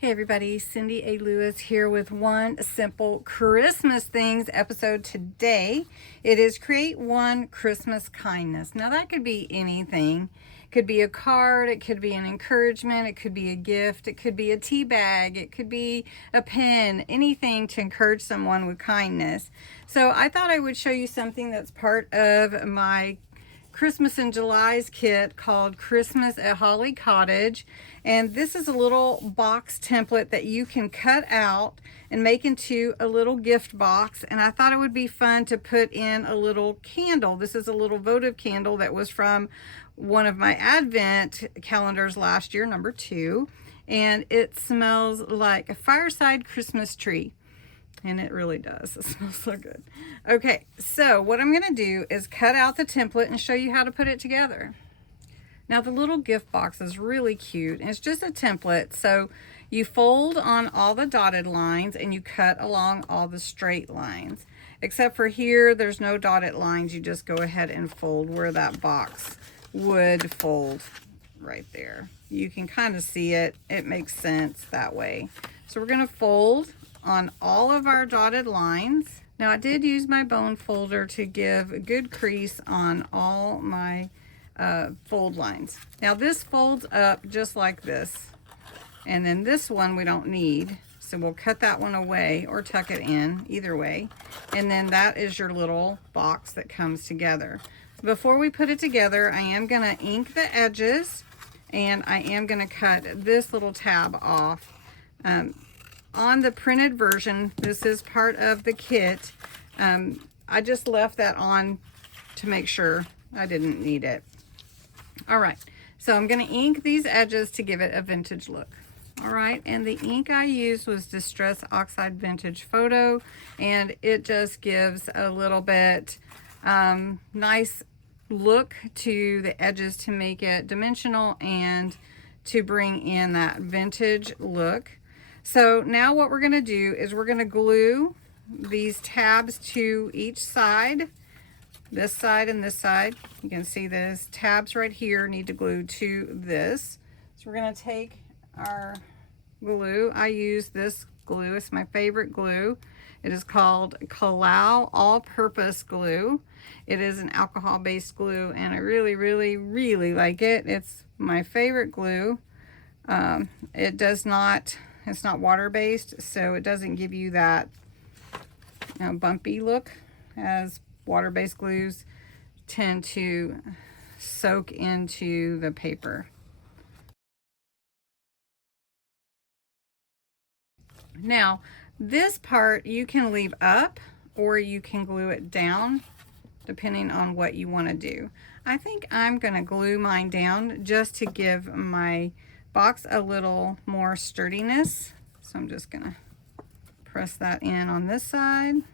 Hey everybody, Cindy A. Lewis here with one simple Christmas things episode today. It is create one Christmas kindness. Now that could be anything. It could be a card, it could be an encouragement, it could be a gift, it could be a tea bag, it could be a pen, anything to encourage someone with kindness. So I thought I would show you something that's part of my Christmas in July's kit called Christmas at Holly Cottage, and this is a little box template that you can cut out and make into a little gift box. And I thought it would be fun to put in a little candle. This is a little votive candle that was from one of my Advent calendars last year, number 2, and it smells like a fireside Christmas tree. And it really does. It smells so good. Okay, so what I'm going to do is cut out the template and show you how to put it together. Now the little gift box is really cute. It's just a template. So you fold on all the dotted lines and you cut along all the straight lines. Except for here, there's no dotted lines. You just go ahead and fold where that box would fold right there. You can kind of see it. It makes sense that way. So we're going to fold on all of our dotted lines. Now I did use my bone folder to give a good crease on all my fold lines. Now this folds up just like this, and then this one we don't need, so we'll cut that one away or tuck it in, either way. And then that is your little box that comes together. Before we put it together, I am going to ink the edges, and I am going to cut this little tab off. On the printed version, this is part of the kit. I just left that on to make sure I didn't need it. All right, so I'm going to ink these edges to give it a vintage look. All right, and the ink I used was Distress Oxide Vintage Photo, and it just gives a little bit nice look to the edges to make it dimensional and to bring in that vintage look. So now what we're going to do is we're going to glue these tabs to each side, this side and this side. You can see those tabs right here need to glue to this. So we're going to take our glue. I use this glue. It's my favorite glue. It is called Kalau All-Purpose Glue. It is an alcohol-based glue, and I really, really, really like it. It's my favorite glue. It's not water-based, so it doesn't give you that bumpy look, as water-based glues tend to soak into the paper. Now, this part you can leave up or you can glue it down, depending on what you want to do. I think I'm going to glue mine down just to give my box a little more sturdiness. So I'm just gonna press that in on this side, and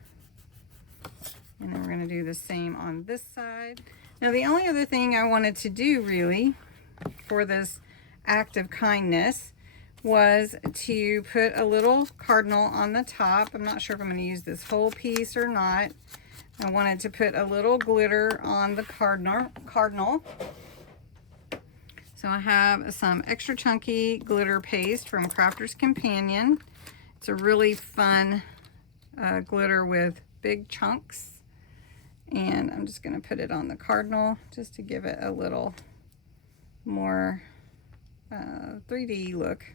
then we're gonna do the same on this side. Now the only other thing I wanted to do really for this act of kindness was to put a little cardinal on the top. I'm not sure if I'm going to use this whole piece or not. I wanted to put a little glitter on the cardinal. So I have some extra chunky glitter paste from Crafter's Companion. It's a really fun glitter with big chunks. And I'm just going to put it on the cardinal just to give it a little more 3D look.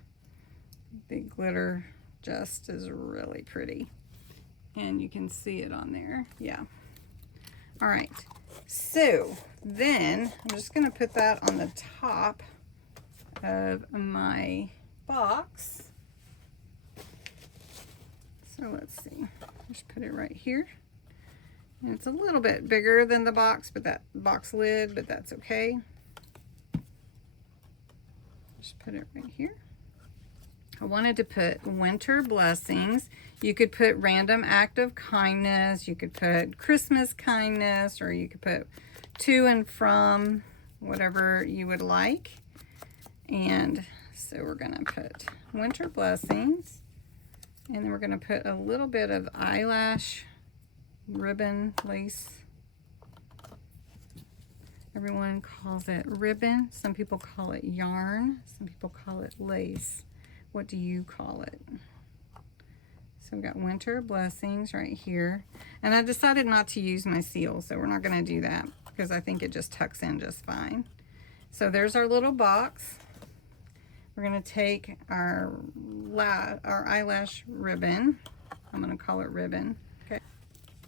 The glitter just is really pretty. And you can see it on there. Yeah. All right. So then I'm just going to put that on the top of my box. So let's see. Just put it right here. And it's a little bit bigger than the box, but that box lid, but that's okay. Just put it right here. I wanted to put winter blessings. You could put random act of kindness, you could put Christmas kindness, or you could put to and from, whatever you would like. And so we're gonna put winter blessings, and then we're gonna put a little bit of eyelash ribbon lace. Everyone calls it ribbon. Some people call it yarn. Some people call it lace. What do you call it? So we've got winter blessings right here. And I decided not to use my seal, so we're not going to do that because I think it just tucks in just fine. So there's our little box. We're going to take our eyelash ribbon. I'm going to call it ribbon. Okay.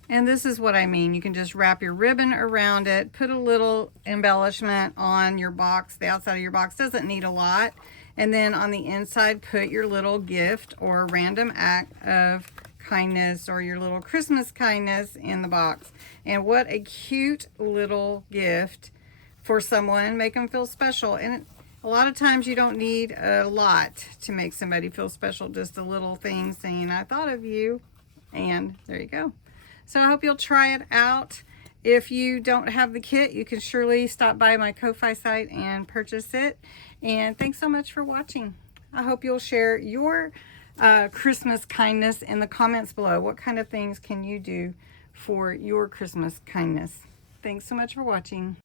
And this is what I mean. You can just wrap your ribbon around it, put a little embellishment on your box. The outside of your box doesn't need a lot. And then on the inside, put your little gift or random act of kindness or your little Christmas kindness in the box. And what a cute little gift for someone. Make them feel special. And a lot of times you don't need a lot to make somebody feel special. Just a little thing saying, I thought of you. And there you go. So I hope you'll try it out. If you don't have the kit, you can surely stop by my Ko-Fi site and purchase it. And thanks so much for watching. I hope you'll share your Christmas kindness in the comments below. What kind of things can you do for your Christmas kindness? Thanks so much for watching.